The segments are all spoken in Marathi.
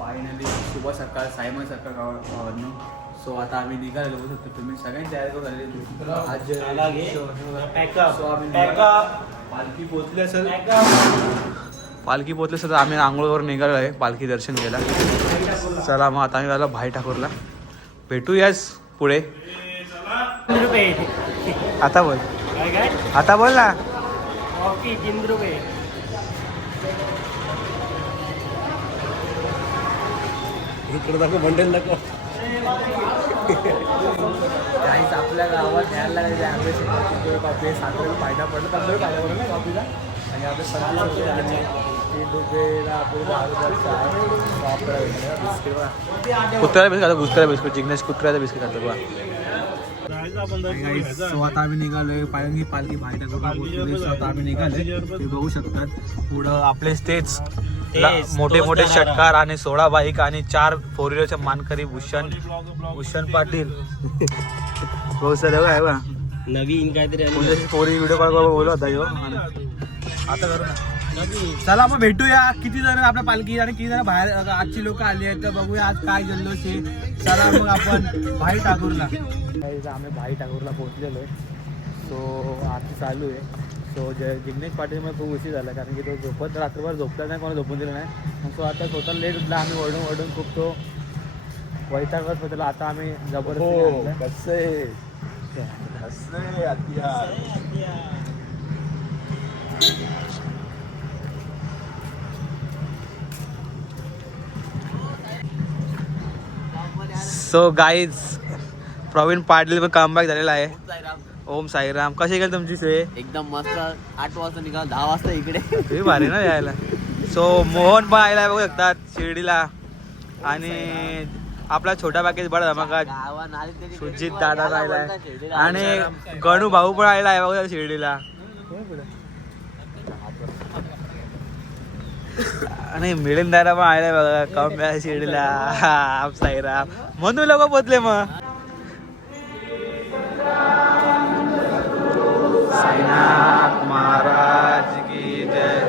फायनली शुभ सकाळ सायमन सकाळ गावानं. सो आता आम्ही निघालेलो बघू शकतो तुम्ही सगळ्यांची तयारी करून झालेली. आज सो आम्ही पालखी पोचली असेल तर आम्ही आंघोळवर निघालो आहे पालखी दर्शन घ्यायला. चला मग आता आम्ही आलो भाई ठाकूरला. भेटूयास पुढे. आता बोल आता बोल ना. इकडे दाखव बंडल दाखव. काहीच आपल्या गावात न्यायला लागायचे आंबे 7 रुपये फायदा पडला 15 रुपये फायदा पडला कॉफीला. आणि आपले 15 रुपये आणि 3 रुपयेला आपले 10 रुपये बिस्किट. कुत्र्याला बिस्किट खातो. कुत्र्याला बिस्किट जिग्नेश कुत्र्याचा बिस्किट खातो बा. सो आता आम्ही निघालोय पालखी बाहेर आता आम्ही निघालोय. ते बघू शकतात पुढं आपले तेच मोठे मोठे षटकार आणि 16 बाईक आणि 4 4 व्हीलरचे मानकरी भूषण पाटील. बहुत सारे आहे बा. नवीन काहीतरी पोरी व्हिडिओ कॉल बोलला होता ह्यो. आता करू ना. चला मग भेटूया. किती जण आपल्या पालखी आणि किती जण बाहेर आजची लोक आली आहेत तर बघूया आज काय जल्लोष आहे. चला मग आपण भाई ठाकूरला. आम्ही भाई ठाकूरला पोहोचलेलो आहे. सो आरती चालू आहे. सो जिग्नेश पाटील खूप उशीर झाला कारण की तो रात्रभर झोपला नाही कोणा झोपून दिलं नाही. सो आता स्वतः लेट उठला. आम्ही ओरडून खूप तो वैतागत होता. आता आम्ही जबरदस्ती so guys Praveen Patil comeback झालेला आहे. ओम साईराम. कशी गेली तुमची सोय? एकदम मस्त. 8 वाजता निघाल 10 वाजता इकडे. तुम्ही भारी ना यायला. सो मोहन पण आयला बघू शकतात शिर्डीला. आणि आपला छोटा पॅकेज बडा धमाका सुजित दादा राहिलाय आणि गणू भाऊ पण आयला आहे बघा शिर्डीला. आणि मिळून पण आयलाय बघा कम शिर्डीला. साईराम म्हणून लोक पोचले मग. साईनाथ महाराज की जय.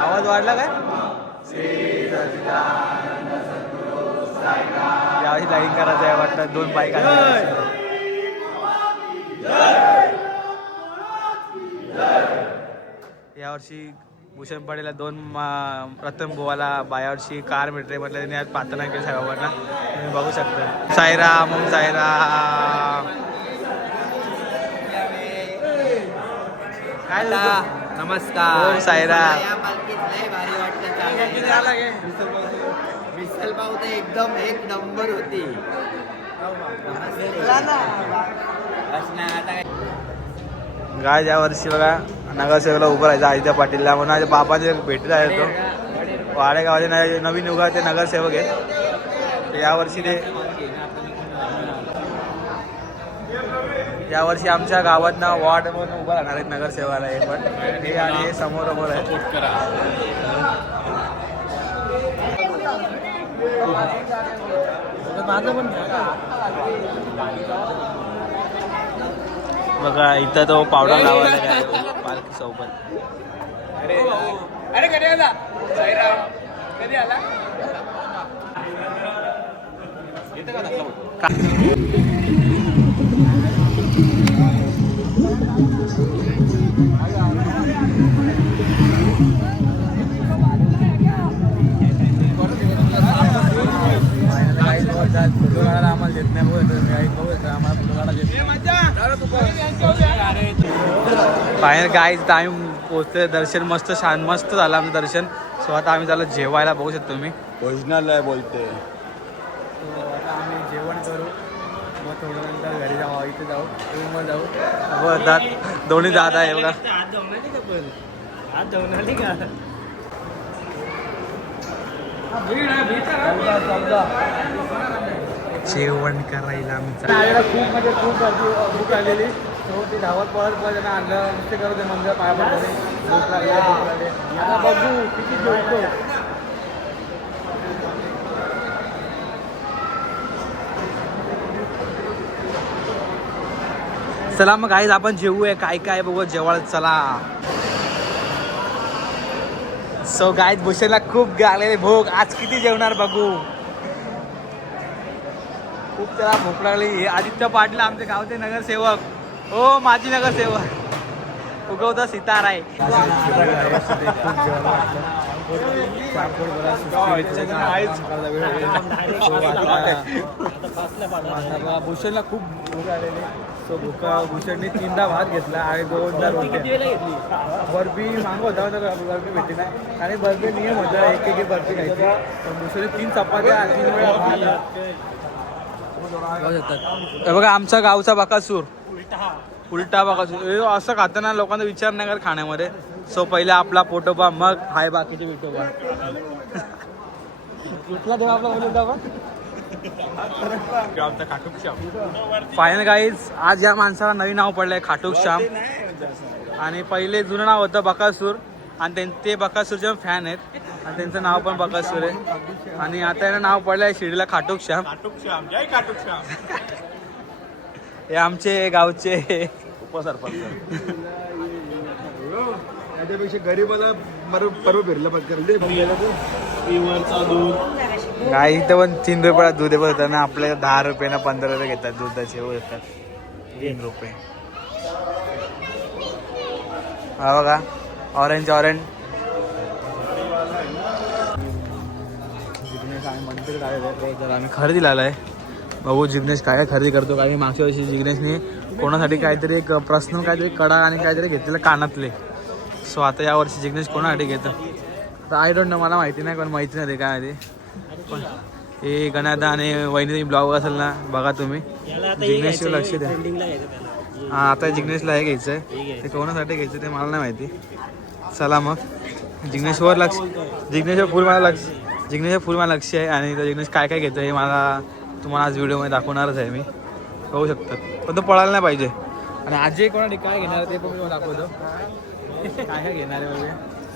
आवाज वाढला काय? यावर्षी लाईन करायचं आहे वाटतं. 2 बाईक यावर्षी भूषण पाटीलला 2 प्रथम गोवाला यावर्षी कार भेटले म्हटलं त्यांनी आज प्रार्थना केली साहेबांना. तुम्ही बघू शकता. साईराम ओम साईराम. काय नमस्कार. ओम साईराम. मिसल पाव तर एकदम 1 नंबर होती. गाय या वर्षी बघा नगरसेवकला उभं राहायचं आदित्य पाटीलला म्हणून बाबाचे भेट आहे तो वाडेगावाचे नवीन युगाचे नगरसेवक आहेत. यावर्षी आमच्या गावातनं वॉर्ड म्हणून उभं राहणार आहेत नगरसेवकाला. हे पण हे आणि हे समोर आहे. बघा इथं तो पावडर लावायला काय पालखी सोबत. अरे कधी आला कधी आला. फोटो काढायला आम्हाला देत नाही. आम्हाला फोटो काढायला देत नाही. फायनल गाईज आम्ही पोहोचले. दर्शन मस्त छान मस्त झालं आमचं दर्शन. सो आता आम्ही झालं जेवायला बघू शकतो तुम्ही. भोजनालय बोलते. आता आम्ही जेवण करू मग थोडं नंतर घरी जाऊ. इथे जाऊ रूमवर जाऊ. बघ दोन्ही दादा आहे बघा. जेवण करायला आमचं खूप म्हणजे खूप गर्दी भूक लागलेली. तो ती धावत पळत त्यांना आणलं नुसते करू ते मंदिर पाया पडले. भूक लागले. आता बघू किती जेवतो. चला मग गाईज आपण जेवूया. काय काय बघू जेवायला चला. सो गाईज भूषणला खूप लागलेले भूक. आज किती जेवणार बघू. खूप त्याला भूक लागली. हे आदित्य पाटील आमचे गावचे नगरसेवक. हो माझी नगरसेवक उगवता सितार आहे. भूषणला खूप भूक आलेली. सो भूषणने 3दा भात घेतला आणि 2दा रोटी बर्फी मागवत होता तर बर्फी भेटली नाही. आणि बर्फी नियम होता एक बर्फी खायची. पण भूषणने 3 चपात्या 3 वेळा भात. बघा आमचा गावचा बकासूर उलटा बकासूर. असं खाताना लोकांचा विचार नाही कर खाण्यामध्ये. सो पहिले आपला पोटोबा मग हाय बाकीचे विठोबा. कुठला देवा आपला बोलतो फायनल गाईज. आज या माणसाला नवीन नाव पडलंय खाटूक श्याम. आणि पहिले जुनं नाव होतं बकासूर. आणि ते बकासूरचे फॅन आहेत आणि त्यांचं नाव पण बकासूर आहे. आणि आता यांना नाव पडलंय शिर्डीला खाटूक श्याम. जय खाटूक श्याम. हे आमचे गावचे उपसरपंच. त्याच्यापेक्षा गरीबाला परवा फिरलं पटकन. गाई इथं पण 3 रुपयाला दूध आहे. त्यांना आपल्या 10 रुपये ना 15 रुपये घेतात दुधाचे. हो येतात 3 रुपये. हा बघा ऑरेंज जिग्नेश आम्ही मंदिर आम्ही खरेदीला आलाय. बघू जिग्नेश काय खरेदी करतो. काही मागच्या वर्षी जिग्नेशने कोणासाठी काहीतरी एक पर्सनल काहीतरी कडा आणि काहीतरी घेतलेलं कानातले. सो आता यावर्षी जिग्नेश कोणासाठी घेतं तर आय डोंट नो. मला माहिती नाही पण माहिती नाही काय ते. पण हे गणादा आणि वहिनी ब्लॉग असेल ना बघा तुम्ही. जिग्नेशवर लक्ष द्या. हां आता जिग्नेशला हे घ्यायचं आहे. ते कोणासाठी घ्यायचं ते मला नाही माहिती. चला मग जिग्नेशवर लक्ष. जिग्नेशवर फुल मला लक्ष आहे. आणि जिग्नेश काय काय घेतं हे मला तुम्हाला आज व्हिडिओमध्ये दाखवणारच आहे मी. बघू शकतात पण तो पळायला नाही पाहिजे. आणि आजी कोणासाठी काय घेणार ते पण मी दाखवतो. काय काय घेणार आहे म्हणजे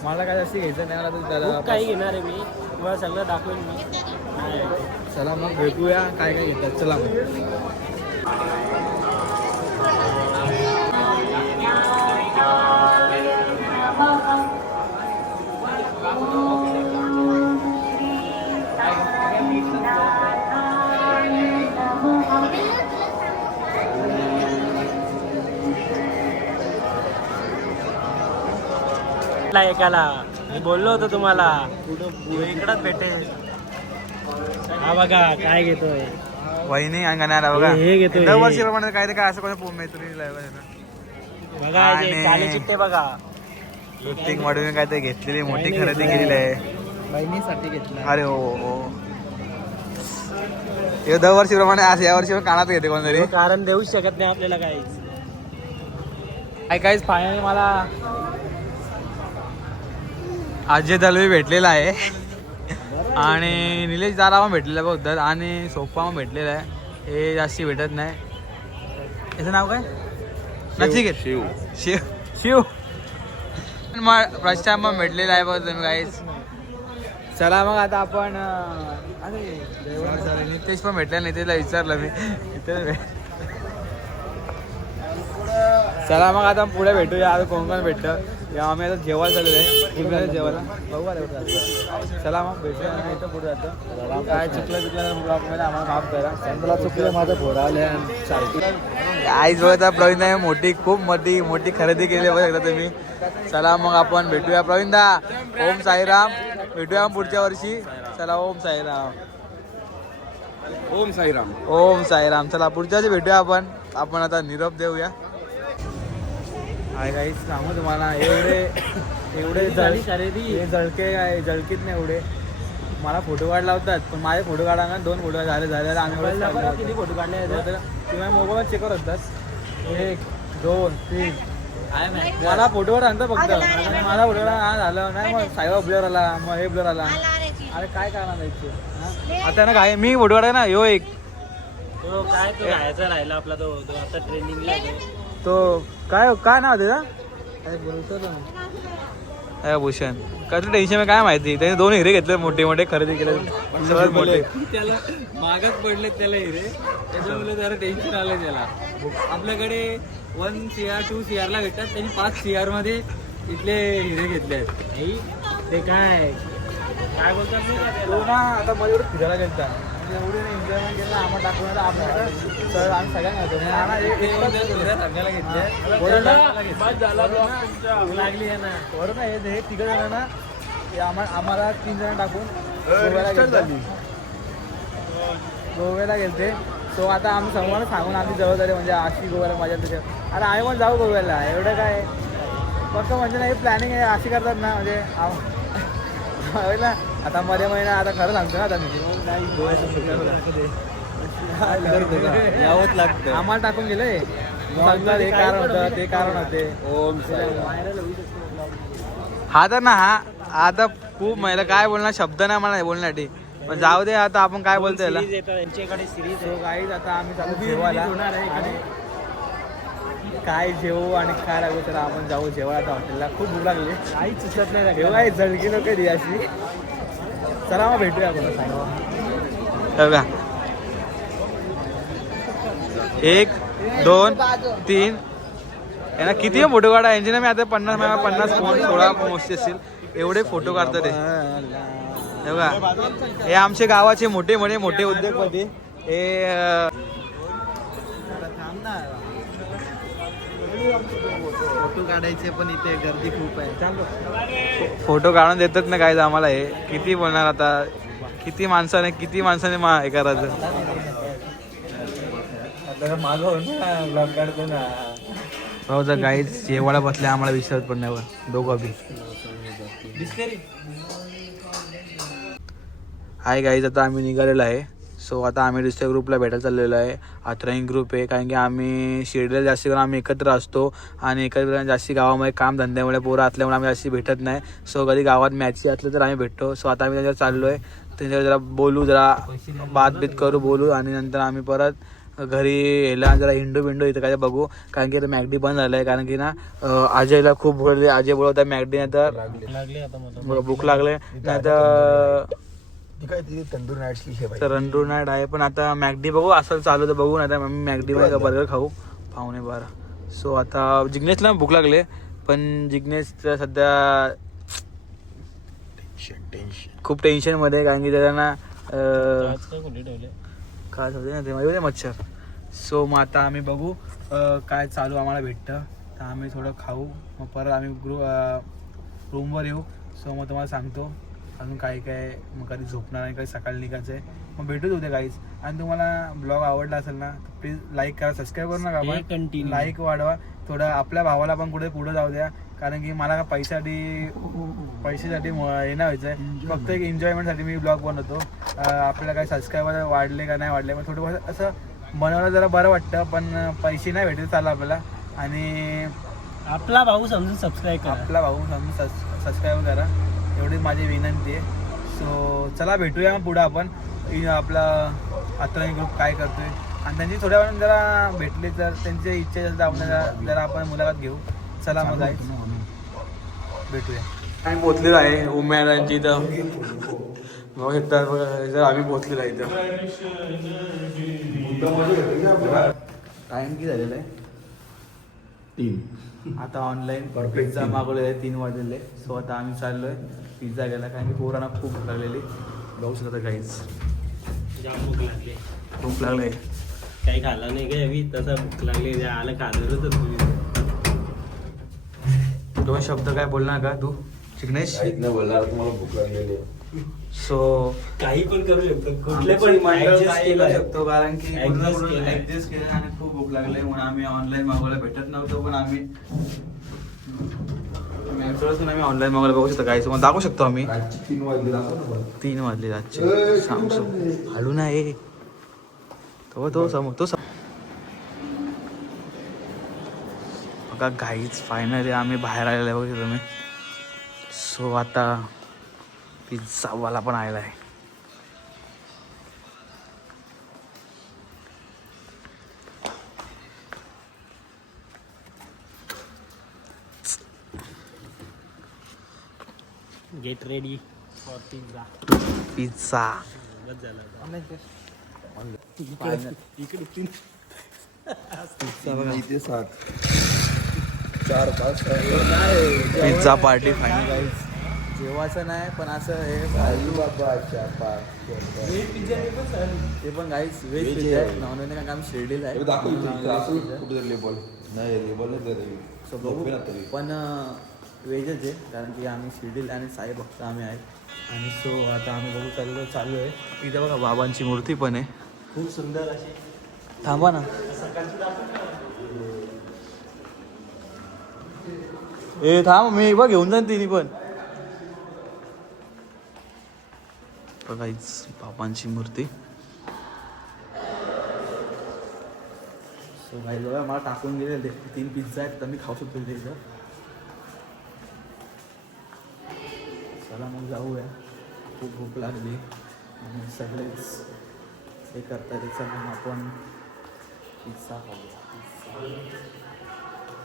मला काय जास्त घ्यायचं नाही. मला काही घेणार आहे मी तुम्हाला सगळं दाखवेन मी. चला मग भेटूया काय काय घेतात. चला मग एकाला मी बोललो होतो तुम्हाला इकडंच भेटेल. हा बघा काय घेतोय वहिनी आणि गाण्याला बघा. हे घेतोय. दरवर्षी प्रमाणे काय काय असं कोणी मैत्रिणीला बघा आणि- काले चिट्टे बघा. शूटिंग मॉडेल काय ते घेतलेली मोठी खरेदी केलेली आहे. बहिणीसाठी घेतला. अरे हो हो. हे दरवर्षी प्रमाणे आज या वर्षी पण कानात घेते कोणतरी. कारण देऊच शकत नाही आपल्याला काहीच. काय काहीच फायनली मला अजय दलवी भेटलेला आहे. आणि निलेश दादा पण भेटलेला बघतात. आणि सोफा पण भेटलेला आहे. हे जास्ती भेटत नाही. याचं नाव काय नचिकेत शिव. मग प्रशांत पण भेटलेला आहे बघ तुम्ही काहीच. चला मग आता आपण अरे नितेश पण भेटला. नितेशला विचारलं मी. चला मग आता पुढे भेटूया. आता कोण कोण भेटतं आम्ही आता जेवायला चालू आहे. जेवायला बघू आलं. चला मग भेटूया. इथं पुढे जातो. काय चुकलं ब्लॉगमध्ये आम्हाला माफ करा. मला चुकलं माझं घोडा आले. आईच बघा प्रवीणदा मोठी खूप मोठी खरेदी केली बघा एकदा तुम्ही. चला मग आपण भेटूया. प्रवीणदा ओम साईराम. भेटूया पुढच्या वर्षी. चला ओम साईराम. ओम साईराम. ओम साईराम. चला पुढच्या वर्षी भेटूया आपण. आता निरोप देऊया. हाय गाईस सांगू तुम्हाला एवढे जळके काय जळकीत नाही एवढे. मला फोटो काढला होतात पण माझे फोटो काढायला 2 फोटो झाले आम्ही किती फोटो काढले तुम्ही मोबाईल चेक करत होतात. 1 2 3 मला फोटोवर आणतं फक्त. माझा फोटो झालं नाही. मग साईबा ब्लर आला. मग हे ब्लर आला. अरे काय करणार जायचं आता ना. काय मी फोटो काढाय ना. ह्यो एक तो काय तो राहायचा राहिला आपला तो आता ट्रेनिंगला तो काय नाव त्याचा भूषण. काय टेन्शन काय माहिती. त्याने 2 हिरे घेतले मोठे खरेदी केले सगळ्यात मोठे. त्याला मागच पडले त्याला हिरे. त्याच्यामुळे जरा टेन्शन आलं त्याला. आपल्याकडे 1 CR 2 CR ला भेटतात. त्यांनी 5 CR मध्ये इथले हिरे घेतले आहेत. ते काय काय बोलतात मी का तो ना आता मध्ये एवढं फिरायला गेलता म्हणजे एवढी एन्जॉयमेंट केलं आम्हाला टाकून आपल्याला सर आम्ही सगळ्यांना सांगायला घेतले लागली आहे ना बरोबर ना हे तिघ जण ना हे आम्हाला 3 जण टाकून गोव्याला गेलते. सो आता आम्ही समोर सांगून आम्ही जबाबदारी म्हणजे अशी गोव्याला मजा त्याच्यात अरे आम्ही पण जाऊ गोव्याला एवढं काय फक्त म्हणजे नाही प्लॅनिंग आहे अशी करतात ना म्हणजे ना आता मध्ये महिना आता खरं सांगतो ना आता मी यावंच लागतं. आम्हाला टाकून गेले सांगतात हे कारण होतं ते कारण होते. हा तर ना हा आता खूप महिला काय बोलणार शब्द नाही मला बोलण्यासाठी पण जाऊ दे आता आपण काय बोलतो याला त्यांच्याकडे सिरीज सो गाईज आता आम्ही चालू जेवायला आणि काय जेवू आणि काय लागू तर आपण जाऊ जेवायला आता हॉटेलला खूप भूक लागली काहीच सुचत नाही जेव्हा झळकी नको दी अशी चला मग भेटूया आपण सांगा 1 2 3 यांना किती फोटो काढा यांचे ना मी आता 50 फोन 16 मोस्टली असतील एवढे फोटो काढतात ते बघा हे आमचे गावाचे मोठे उद्योगपती हे फोटो काढायचे पण इथे गर्दी खूप आहे. फोटो काढून देतात ना काय आम्हाला हे किती बोलणार आता किती माणसाने हे करायचं भाऊ जर गाईच जेवायला बसले आम्हाला विश्वास पडण्यावर दोघं बी हाय गाईज आता आम्ही निघालेलो आहे. सो आता आम्ही दुसऱ्या ग्रुपला भेटायला चाललेलो आहे. अथराईन ग्रुप आहे कारण की आम्ही शिर्डीला जास्त करून आम्ही एकत्र असतो आणि एकत्र जास्ती गावामध्ये काम धंद्यामुळे पोरं असल्यामुळे आम्ही जास्ती भेटत नाही. सो कधी गावात मॅच असलं तर आम्ही भेटतो. सो आता आम्ही त्यांच्यावर चाललो आहे त्यांच्यावर जरा बोलू जरा बातबीत करू बोलू आणि नंतर आम्ही परत घरी यायला जरा हिंडू इथं काय बघू कारण की मॅगडी बंद झालं आहे कारण की ना अजयला खूप भूक लागली. अजय बोलवता मॅगडी नाही तर भूक लागले नाही तर तंदूर नाईट आहे पण आता मॅगडी बघू असं चालू तर बघू नाही तर मॅगडी मध्ये बर्गर खाऊ 11:15. सो आता जिग्नेशला भूक लागले पण जिग्नेश सध्या खूप टेन्शन मध्ये कारण की त्याला काय होते ना ते माहिती मच्छर. सो मग आता आम्ही बघू काय चालू आम्हाला भेटतं तर आम्ही थोडं खाऊ मग परत आम्ही रूमवर येऊ. सो मग तुम्हाला सांगतो अजून काय मग कधी झोपणार आणि कधी सकाळी निघायचं आहे मग भेटूच होते काहीच. आणि तुम्हाला ब्लॉग आवडला असेल ना तर प्लीज लाईक करा सबस्क्राईब करू नका आपण लाईक वाढवा थोडं आपल्या भावाला पण कुठे पुढे जाऊ द्या कारण की मला पैशासाठी हे नाही व्हायचं आहे फक्त एक एन्जॉयमेंटसाठी मी ब्लॉग बनवतो. आपल्याला काही सबस्क्रायबर वाढले का नाही वाढले पण थोडं असं बनवलं जरा बरं वाटतं पण पैसे नाही भेटले चाललं आपल्याला आणि आपला भाऊ समजून सबस्क्राईब सबस्क्राईब करा एवढी माझी विनंती आहे. सो चला भेटूया मग पुढं आपण आपला अथराईन ग्रुप काय करतोय आणि त्यांची थोड्या वेळानं जरा भेटली तर त्यांची इच्छा असेल तर आपण जरा आपण मुलाखत घेऊ. चला मग भेटूया. आम्ही पोचलेलो आहे उमेदांची इथं बघू शकता जर आम्ही पोचलेलो आहे इथं टाइम किती झालेला आहे 3 आता ऑनलाईन पिझ्झा मागवलेला आहे 3 वाजलेले. सो आता आम्ही चाललोय पिझ्झा घ्यायला कारण की पोरांना खूप भूक लागलेली बघू शकता काहीच भूक लागले काही खाल्लं नाही काय मी तसं भूक लागली आलं खाल्लं दोन शब्द काय बोलणार का तू जिग्नेश बोलणार तुम्हाला भूक लागलेली सो काही पण करू शकतो कुठले पण पण केलं शकतो कारण की ऍडजस्ट केलं आणि खूप भूक लागले म्हणून आम्ही ऑनलाईन मागवायला भेटत नव्हतो पण आम्ही ऑनलाईन मागवायला बघू शकतो काही मग दाखवू शकतो आम्ही 3 वाजले रातचे सॅमसंग हलू नाही तो बघा घाईच फायनली आम्ही बाहेर आलेलो बघू शकतो मी. सो आता पिझ्झावाला पण आलेला आहे. Get ready for pizza pizza बस झालं इकडे 3 इथे 7 4 5 पिझ्झा पार्टी फायनल जेवायचं नाही पण असं हे व्हेज पिझ्झा ते पण काहीच व्हेज पिझ्झा आहे. नॉनव्हेज नाही, काम शिर्डीला आहे. So बघू पण व्हेजच आहे कारण की आम्ही शिर्डीला आणि साई भक्त आम्ही आहे. आणि सो आता आम्ही बघू चालू आहे. इथे बघा बाबांची मूर्ती पण आहे खूप सुंदर अशी. थांबा ना ए थांब मी बघ घेऊन जाईन तिने पण. बघायच बाबांची मूर्ती. सो भाई बघा मला टाकून गेले 3 पिझ्झा आहेत तर मी खाऊ शकतो तिथं. चला मग जाऊया, खूप भूक लागली आणि सगळेच हे करतात. चला मग आपण पिझ्झा खाऊया.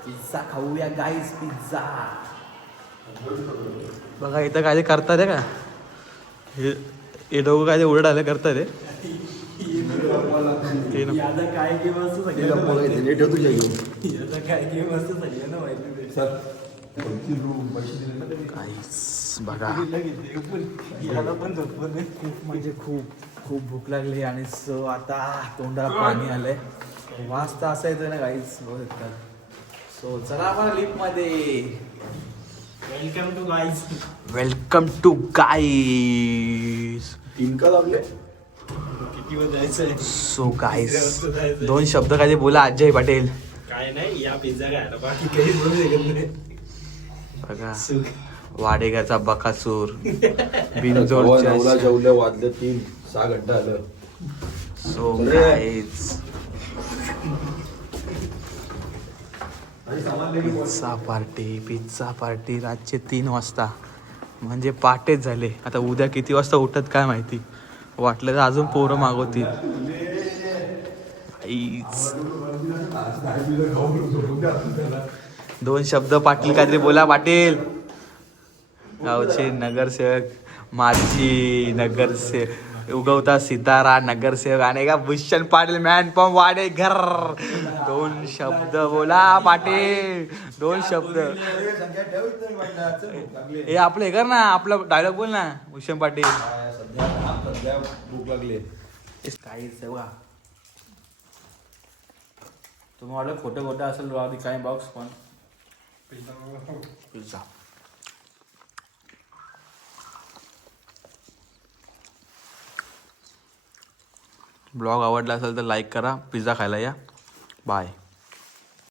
पिझ्झा खाऊया गाईज, पिझ्झा. बघा इथं काय ते करतात आहे का हे दोघं काय ते उलट आले करतात ते काय गेम असतो काय गेम असतो सगळ्यांना माहिती. बघा खूप म्हणजे खूप भूक लागली आणि सो आता तोंडाला पाणी आलंय. वाजता असायचं ना काहीच बघू शकता. सो चला आपण लिफ्ट मध्ये. Welcome to guys. So guys 2 शब्द काय बोला अजय पटेल. काय नाही या पिझ्झा खायला बाकी काही बोलू शकत नाही. बघा वाडेगाचा बकासूर बिनजोडच्या वाजले 3-6 घंटा आलं. सो गाईज पिझ्झा पार्टी रातचे 3 वाजता म्हणजे पाटेच झाले. आता उद्या किती वाजता उठत काय माहिती. वाटलं तर अजून पोरं मागवतील. 2 शब्द पाटील काहीतरी बोला. पाटील गावचे नगरसेवक माझी नगरसेवक उगवता सितारा नगरसेवक आणि का भूषण पाटील मॅन पॉम वाडे घर. 2 शब्द बोला पाटील. 2 शब्द हे आपलं हे कर ना, आपला डायलॉग बोल ना भूषण पाटील. भूक लागली. काहीच बघा तुम्हाला खोटं असेल काय बॉक्स पण पिझ्झा. ब्लॉग आवडला असेल तर लाईक करा. पिझ्झा खायला या. बाय.